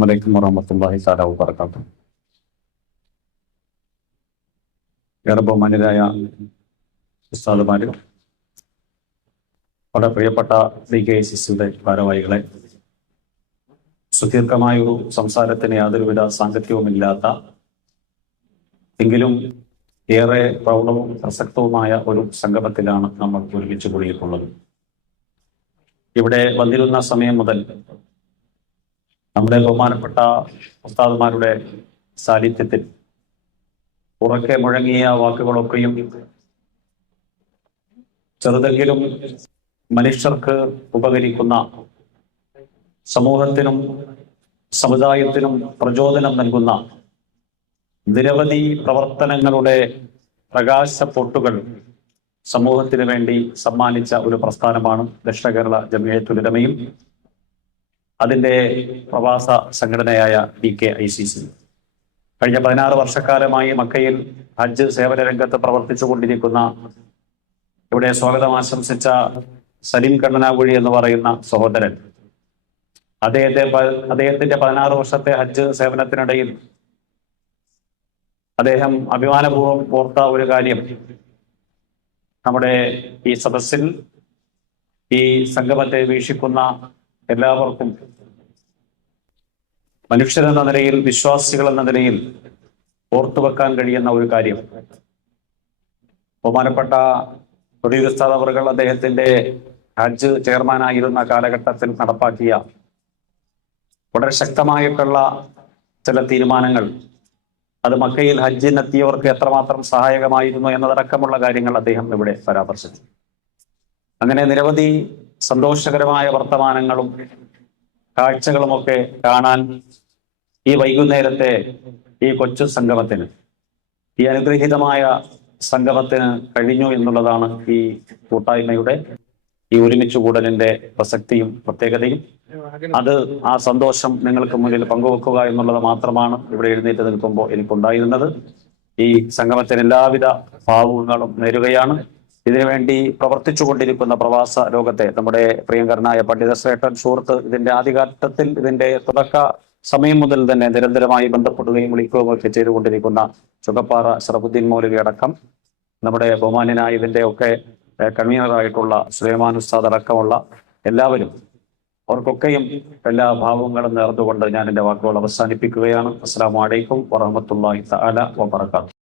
വലൈക്കും വറഹ്മത്തുള്ളാഹി തആല വബറകാതുഹു. ഏറെ ബഹുമാന്യരായ ഉസ്താദുമാരും വളരെ പ്രിയപ്പെട്ട DKICCയുടെ ഭാരവാഹികളെ, സുദീർഘമായൊരു സംസാരത്തിന് യാതൊരുവിധ സാങ്കത്യവുമില്ലാത്ത എങ്കിലും ഏറെ പ്രൗഢവും പ്രസക്തവുമായ ഒരു സംഗമത്തിലാണ് നമ്മൾ ഒരുമിച്ച് കൂടിയിട്ടുള്ളത്. ഇവിടെ വന്നിരുന്ന സമയം മുതൽ നമ്മുടെ ബഹുമാനപ്പെട്ട ഉസ്താദുമാരുടെ സാന്നിധ്യത്തിൽ ഉറക്കെ മുഴങ്ങിയ വാക്കുകളൊക്കെയും ചെറുതെങ്കിലും മനുഷ്യർക്ക് ഉപകരിക്കുന്ന, സമൂഹത്തിനും സമുദായത്തിനും പ്രചോദനം നൽകുന്ന നിരവധി പ്രവർത്തനങ്ങളുടെ പ്രകാശ പൊട്ടുകൾ സമൂഹത്തിന് വേണ്ടി സമ്മാനിച്ച ഒരു പ്രസ്ഥാനമാണ് ദക്ഷിണ കേരള ജംഇയ്യത്തുൽ ഉലമയും അതിൻ്റെ പ്രവാസ സംഘടനയായ DKICC. കഴിഞ്ഞ 16 വർഷക്കാലമായി മക്കയിൽ ഹജ്ജ് സേവന രംഗത്ത് പ്രവർത്തിച്ചുകൊണ്ടിരിക്കുന്ന, ഇവിടെ സ്വാഗതം ആശംസിച്ച സലീം കണ്ണനാകുഴി എന്ന് പറയുന്ന സഹോദരൻ, അദ്ദേഹത്തിന്റെ 16 വർഷത്തെ ഹജ്ജ് സേവനത്തിനിടയിൽ അദ്ദേഹം അഭിമാനപൂർവ്വം ഓർത്ത ഒരു കാര്യം, നമ്മുടെ ഈ സദസ്സിൽ ഈ സംഗമത്തെ വീക്ഷിക്കുന്ന എല്ലാവർക്കും മനുഷ്യരെന്ന നിലയിൽ, വിശ്വാസികൾ എന്ന നിലയിൽ ഓർത്തുവെക്കാൻ കഴിയുന്ന ഒരു കാര്യം, ബഹുമാനപ്പെട്ട ഉസ്താദ് അവർകൾ അദ്ദേഹത്തിന്റെ ഹജ്ജ് ചെയർമാനായിരുന്ന കാലഘട്ടത്തിൽ നടപ്പാക്കിയ വളരെ ശക്തമായിട്ടുള്ള ചില തീരുമാനങ്ങൾ, അത് മക്കയിൽ ഹജ്ജിനെത്തിയവർക്ക് എത്രമാത്രം സഹായകമായിരുന്നു എന്നതടക്കമുള്ള കാര്യങ്ങൾ അദ്ദേഹം ഇവിടെ പരാമർശിച്ചു. അങ്ങനെ നിരവധി സന്തോഷകരമായ വർത്തമാനങ്ങളും കാഴ്ചകളുമൊക്കെ കാണാൻ ഈ വൈകുന്നേരത്തെ ഈ കൊച്ചു സംഗമത്തിന്, ഈ അനുഗ്രഹീതമായ സംഗമത്തിന് കഴിഞ്ഞു എന്നുള്ളതാണ് ഈ കൂട്ടായ്മയുടെ, ഈ ഒരുമിച്ച് കൂടലിന്റെ പ്രസക്തിയും പ്രത്യേകതയും. അത് ആ സന്തോഷം നിങ്ങൾക്ക് മുന്നിൽ പങ്കുവെക്കുക എന്നുള്ളത് മാത്രമാണ് ഇവിടെ എഴുന്നേറ്റ് നിൽക്കുമ്പോൾ എനിക്കുണ്ടായിരുന്നത്. ഈ സംഗമത്തിന് എല്ലാവിധ ഭാവുകങ്ങളും നേരുകയാണ്. ഇതിനുവേണ്ടി പ്രവർത്തിച്ചു കൊണ്ടിരിക്കുന്ന പ്രവാസ ലോകത്തെ നമ്മുടെ പ്രിയങ്കരനായ പണ്ഡിത ശ്രേഷ്ഠൻ സുഹൃത്ത്, ഇതിന്റെ ആദ്യഘട്ടത്തിൽ, ഇതിന്റെ തുടക്ക സമയം മുതൽ തന്നെ നിരന്തരമായി ബന്ധപ്പെടുകയും വിളിക്കുകയും ഒക്കെ ചെയ്തുകൊണ്ടിരിക്കുന്ന ചുകപ്പാറ ശറഫുദ്ദീൻ മൗലവി അടക്കം, നമ്മുടെ ബഹുമാന്യനായ ഇതിന്റെ ഒക്കെ കൺവീനറായിട്ടുള്ള സുലൈമാൻ ഉസ്താദ് അടക്കമുള്ള എല്ലാവരും, അവർക്കൊക്കെയും എല്ലാ ഭാവങ്ങളും നേർന്നുകൊണ്ട് ഞാൻ എൻ്റെ വാക്കുകൾ അവസാനിപ്പിക്കുകയാണ്. അസ്സലാമു അലൈക്കും വറഹ്മത്തുള്ളാഹി തആല വബറകാതുഹു.